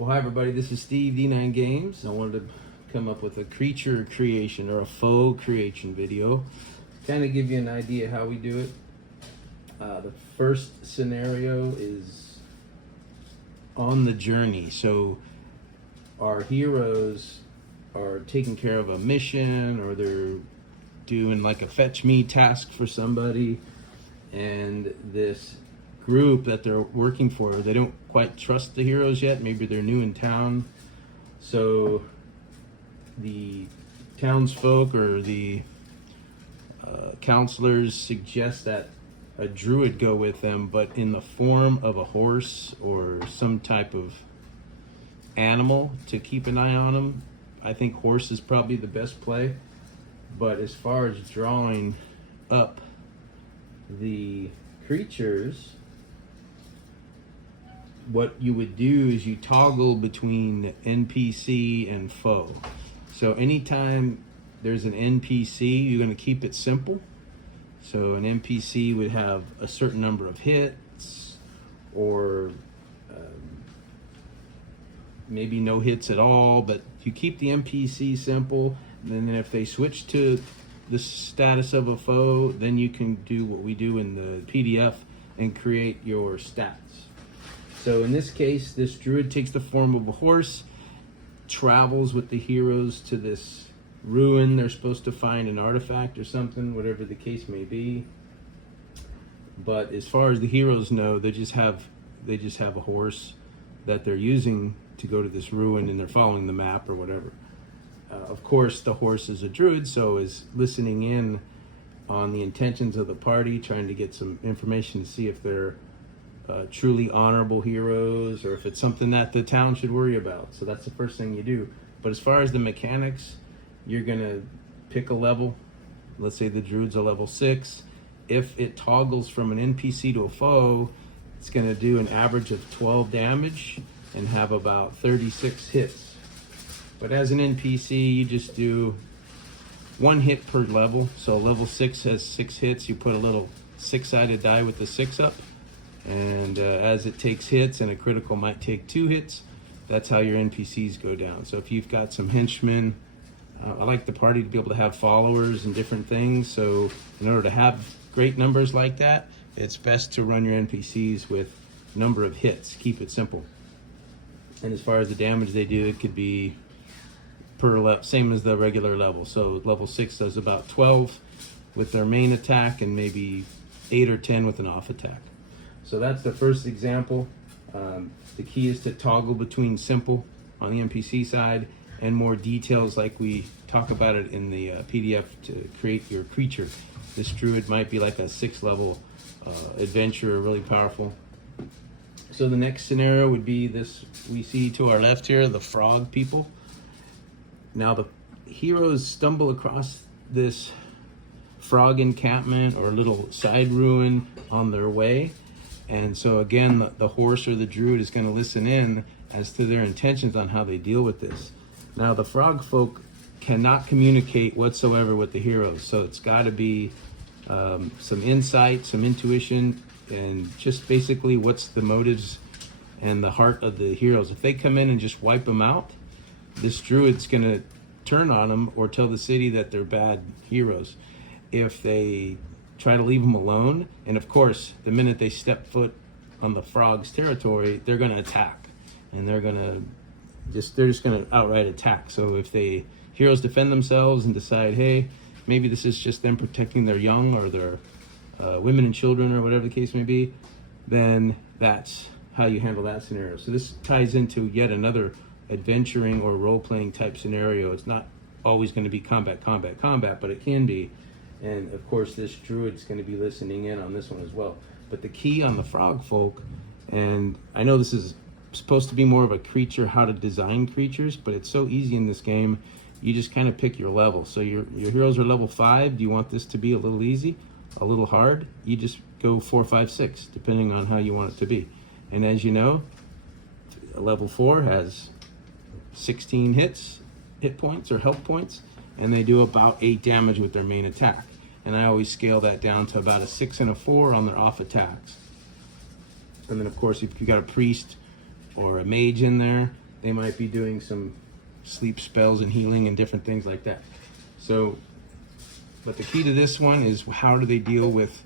Well, hi everybody, this is Steve, D9 Games. I wanted to come up with a creature creation or a faux creation video. Kind of give you an idea how we do it. The first scenario is on the journey. So our heroes are taking care of a mission, or they're doing like a fetch me task for somebody, and this group that they're working for, they don't quite trust the heroes yet. Maybe they're new in town, so the townsfolk or the counselors suggest that a druid go with them, but in the form of a horse or some type of animal to keep an eye on them. I think horse is probably the best play, but as far as drawing up the creatures, what you would do is you toggle between NPC and foe. So anytime there's an NPC, you're going to keep it simple. So an NPC would have a certain number of hits, or maybe no hits at all, but you keep the NPC simple. And then if they switch to the status of a foe, then you can do what we do in the PDF and create your stats. So in this case, this druid takes the form of a horse, travels with the heroes to this ruin. They're supposed to find an artifact or something, whatever the case may be. But as far as the heroes know, they just have a horse that they're using to go to this ruin, and they're following the map or whatever. Of course, the horse is a druid, so is listening in on the intentions of the party, trying to get some information to see if they're truly honorable heroes, or if it's something that the town should worry about. So that's the first thing you do. But as far as the mechanics, you're gonna pick a level. Let's say the druid's a level 6. If it toggles from an NPC to a foe, it's gonna do an average of 12 damage and have about 36 hits. But as an NPC, you just do 1 hit per level. So level 6 has 6 hits. You put a little 6-sided die with the 6 up, and as it takes hits, and a critical might take 2 hits, that's how your NPCs go down. So if you've got some henchmen, I like the party to be able to have followers and different things. So in order to have great numbers like that, it's best to run your NPCs with number of hits. Keep it simple. And as far as the damage they do, it could be per level, same as the regular level. So level 6 does about 12 with their main attack, and maybe 8 or 10 with an off attack. So that's the first example. The key is to toggle between simple on the NPC side and more details like we talk about it in the PDF to create your creature. This druid might be like a 6-level adventurer, really powerful. So the next scenario would be this we see to our left here, the frog people. Now the heroes stumble across this frog encampment or little side ruin on their way. And so again, the horse or the druid is going to listen in as to their intentions on how they deal with this. Now the frog folk cannot communicate whatsoever with the heroes. So it's got to be some insight, some intuition, and just basically what's the motives and the heart of the heroes. If they come in and just wipe them out, this druid's going to turn on them or tell the city that they're bad heroes. If they try to leave them alone, and of course, the minute they step foot on the frog's territory, they're going to attack, and they're just going to outright attack. So if the heroes defend themselves and decide, hey, maybe this is just them protecting their young or their women and children or whatever the case may be, then that's how you handle that scenario. So this ties into yet another adventuring or role-playing type scenario. It's not always going to be combat, but it can be. And of course, this druid's going to be listening in on this one as well. But the key on the frog folk, and I know this is supposed to be more of a creature, how to design creatures, but it's so easy in this game. You just kind of pick your level. So your heroes are level 5. Do you want this to be a little easy, a little hard? You just go 4, 5, 6, depending on how you want it to be. And as you know, level 4 has 16 hit points or health points, and they do about 8 damage with their main attack. And I always scale that down to about a 6 and a 4 on their off attacks. And then of course, if you got a priest or a mage in there, they might be doing some sleep spells and healing and different things like that. So, but the key to this one is how do they deal with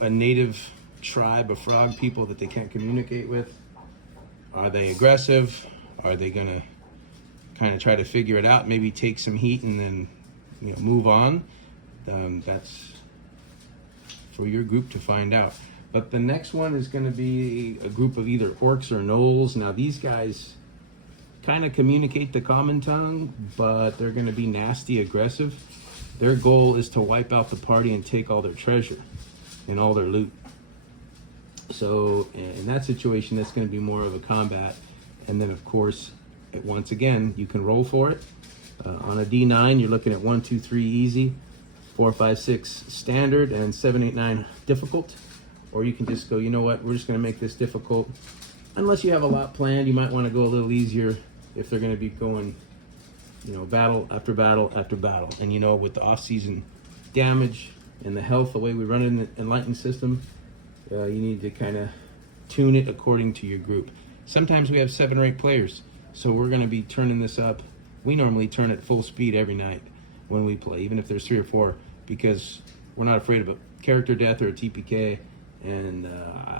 a native tribe of frog people that they can't communicate with? Are they aggressive? Are they gonna kind of try to figure it out, maybe take some heat and then move on? That's for your group to find out. But the next one is going to be a group of either orcs or gnolls. Now these guys kind of communicate the common tongue, but they're going to be nasty aggressive. Their goal is to wipe out the party and take all their treasure and all their loot. So in that situation, that's going to be more of a combat. And then of course, once again, you can roll for it. On a D9, you're looking at 1, 2, 3 easy, 4, 5, 6 standard, and 7, 8, 9 difficult. Or you can just go, you know what, we're just going to make this difficult. Unless you have a lot planned, you might want to go a little easier if they're going to be going, battle after battle after battle. And with the off-season damage and the health, the way we run it in the Enlightened system, you need to kind of tune it according to your group. Sometimes we have 7 or 8 players, so we're going to be turning this up. We normally turn it full speed every night when we play, even if there's 3 or 4, because we're not afraid of a character death or a TPK, and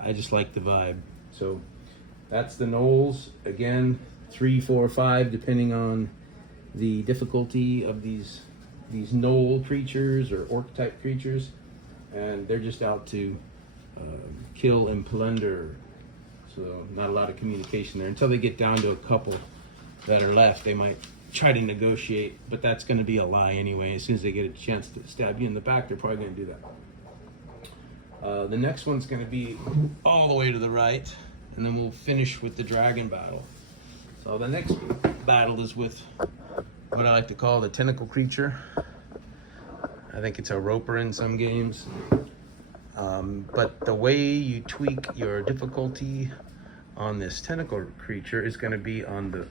I just like the vibe. So that's the gnolls. Again, 3, 4, 5, depending on the difficulty of these gnoll creatures or orc type creatures, and they're just out to kill and plunder. So not a lot of communication there until they get down to a couple that are left. They might try to negotiate, but that's going to be a lie anyway. As soon as they get a chance to stab you in the back, they're probably going to do that. The next one's going to be all the way to the right, and then we'll finish with the dragon battle. So the next battle is with what I like to call the tentacle creature. I think it's a roper in some games. But the way you tweak your difficulty on this tentacle creature is going to be on the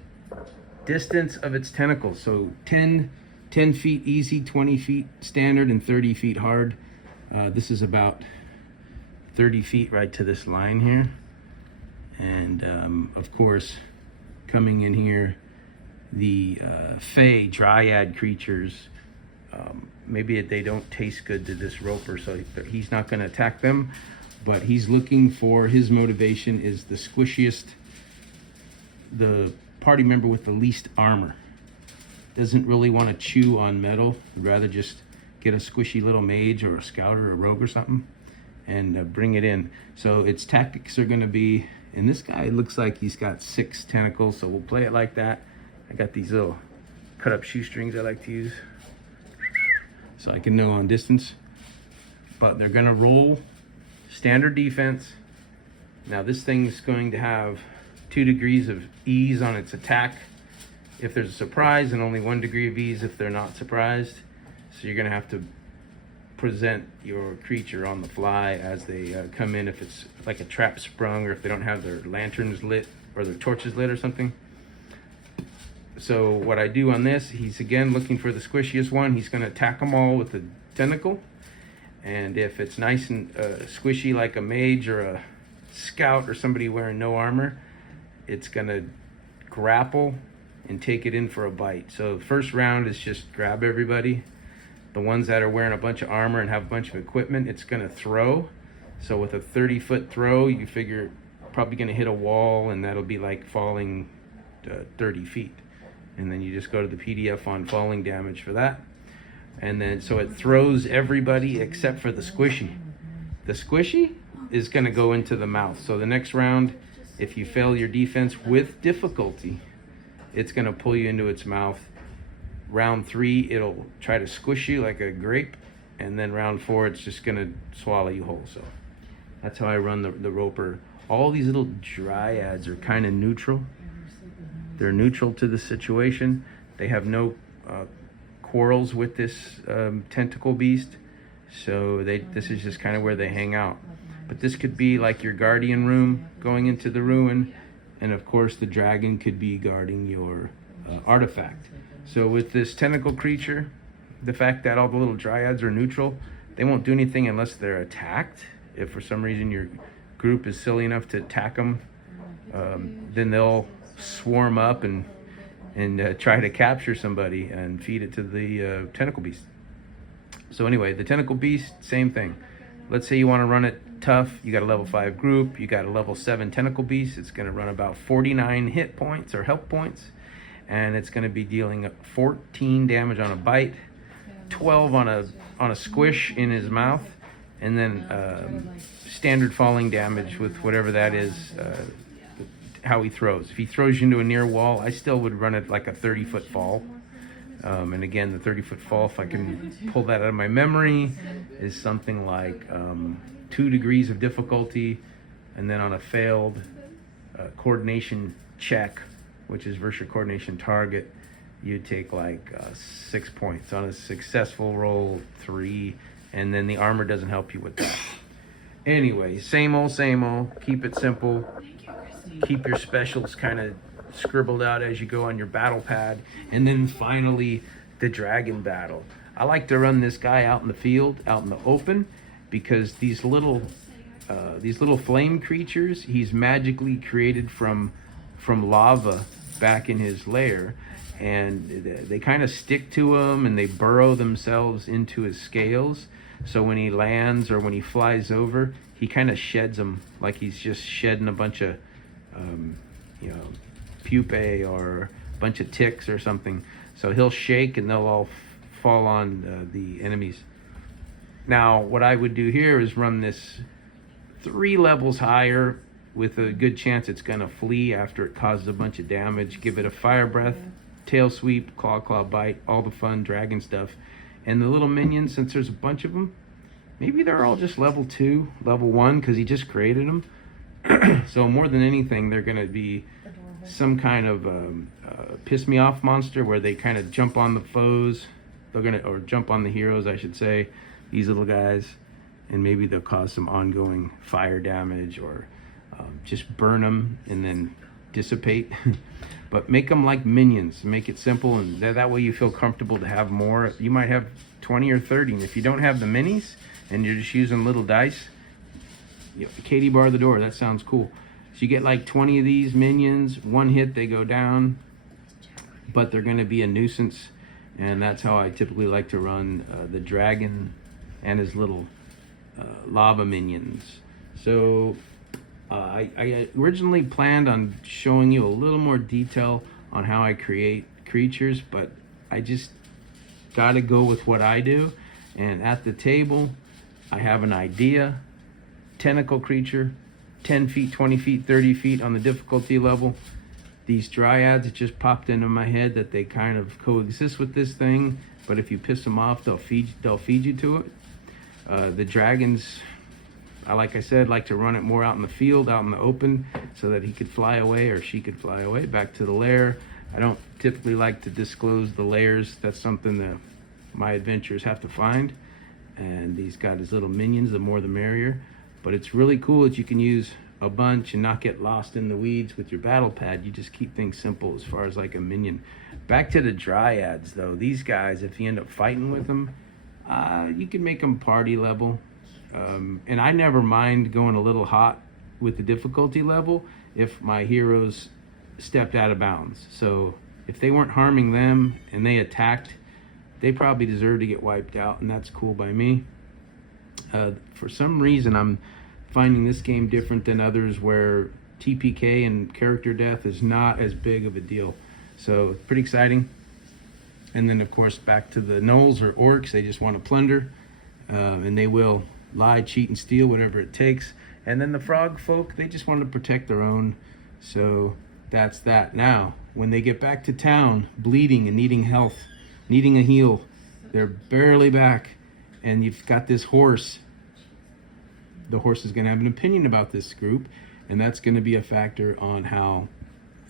distance of its tentacles. So 10 feet easy, 20 feet standard, and 30 feet hard. This is about 30 feet right to this line here. And of course, coming in here, the Fey Dryad creatures, maybe they don't taste good to this roper, so he's not going to attack them, but he's looking for, his motivation is the squishiest, the party member with the least armor. Doesn't really want to chew on metal, would rather just get a squishy little mage or a scout or a rogue or something and bring it in. So its tactics are going to be, and this guy looks like he's got 6 tentacles, so we'll play it like that. I got these little cut up shoestrings I like to use so I can know on distance. But they're going to roll standard defense. Now this thing's going to have 2 degrees of ease on its attack if there's a surprise, and only 1 degree of ease if they're not surprised. So you're going to have to present your creature on the fly as they come in, if it's like a trap sprung, or if they don't have their lanterns lit or their torches lit or something. So what I do on this, he's again looking for the squishiest one. He's going to attack them all with a tentacle. And if it's nice and squishy like a mage or a scout or somebody wearing no armor, it's going to grapple and take it in for a bite. So the first round is just grab everybody. The ones that are wearing a bunch of armor and have a bunch of equipment, it's going to throw. So with a 30-foot throw, you figure probably going to hit a wall, and that'll be like falling 30 feet. And then you just go to the PDF on falling damage for that. And then so it throws everybody except for the squishy. The squishy is going to go into the mouth. So the next round, if you fail your defense with difficulty, it's going to pull you into its mouth. Round 3, it'll try to squish you like a grape. And then round 4, it's just going to swallow you whole. So that's how I run the roper. All these little dryads are kind of neutral. They're neutral to the situation. They have no quarrels with this tentacle beast. So this is just kind of where they hang out. But this could be like your guardian room going into the ruin. And of course, the dragon could be guarding your artifact. So with this tentacle creature, the fact that all the little dryads are neutral, they won't do anything unless they're attacked. If for some reason your group is silly enough to attack them, then they'll swarm up and try to capture somebody and feed it to the tentacle beast. So anyway, the tentacle beast, same thing. Let's say you want to run it tough. You got a level 5 group. You got a level 7 tentacle beast. It's going to run about 49 hit points or health points, and it's going to be dealing 14 damage on a bite, 12 on a squish in his mouth, and then standard falling damage with whatever that is. How he throws. If he throws you into a near wall, I still would run it like a 30-foot fall. And again, the 30-foot fall, if I can pull that out of my memory, is something like 2 degrees of difficulty, and then on a failed coordination check, which is versus your coordination target, you'd take like 6 points. On a successful roll, 3, and then the armor doesn't help you with that. Anyway, same old, keep it simple. Keep your specials kind of scribbled out as you go on your battle pad. And then finally, the dragon battle. I like to run this guy out in the field, out in the open, because these little flame creatures, he's magically created from lava back in his lair, and they kind of stick to him and they burrow themselves into his scales. So when he lands or when he flies over, he kind of sheds them like he's just shedding a bunch of pupae or a bunch of ticks or something. So he'll shake and they'll all fall on the enemies. Now, what I would do here is run this 3 levels higher with a good chance it's going to flee after it causes a bunch of damage. Give it a fire breath, tail sweep, claw bite, all the fun dragon stuff. And the little minions, since there's a bunch of them, maybe they're all just level 2, level 1, because he just created them. So more than anything, they're going to be some kind of piss me off monster where they kind of jump on the foes. Or jump on the heroes, I should say, these little guys, and maybe they'll cause some ongoing fire damage or just burn them and then dissipate. But make them like minions, make it simple, and that way you feel comfortable to have more. You might have 20 or 30, and if you don't have the minis and you're just using little dice, Katie bar the door, that sounds cool. So you get like 20 of these minions, 1 hit they go down, but they're going to be a nuisance, and that's how I typically like to run the dragon and his little lava minions. So I originally planned on showing you a little more detail on how I create creatures, but I just got to go with what I do. And at the table, I have an idea. Tentacle creature, 10 feet, 20 feet, 30 feet on the difficulty level. These dryads, it just popped into my head that they kind of coexist with this thing, but if you piss them off, they'll feed you to it. The dragons, like I said, like to run it more out in the field, out in the open, so that he could fly away or she could fly away back to the lair. I don't typically like to disclose the lairs. That's something that my adventurers have to find. And he's got his little minions, the more the merrier. But it's really cool that you can use a bunch and not get lost in the weeds with your battle pad. You just keep things simple as far as like a minion. Back to the dryads though. These guys, if you end up fighting with them, you can make them party level. And I never mind going a little hot with the difficulty level if my heroes stepped out of bounds. So if they weren't harming them and they attacked, they probably deserve to get wiped out, and that's cool by me. For some reason, I'm finding this game different than others where TPK and character death is not as big of a deal. So pretty exciting. And then of course back to the gnolls or orcs, they just want to plunder, and they will lie, cheat, and steal, whatever it takes. And then the frog folk, they just want to protect their own. So that's that. Now, when they get back to town, bleeding and needing health, needing a heal, they're barely back, and you've got this horse. The horse is going to have an opinion about this group, and that's going to be a factor on how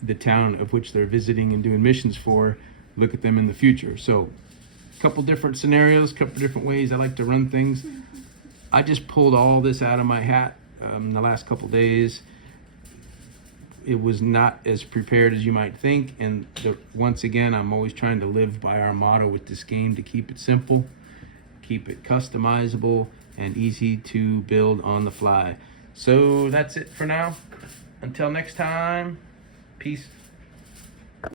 the town of which they're visiting and doing missions for look at them in the future. So a couple different scenarios, a couple different ways I like to run things. I just pulled all this out of my hat the last couple days. It was not as prepared as you might think, and once again, I'm always trying to live by our motto with this game, to keep it simple, keep it customizable, and easy to build on the fly. So that's it for now. Until next time, peace.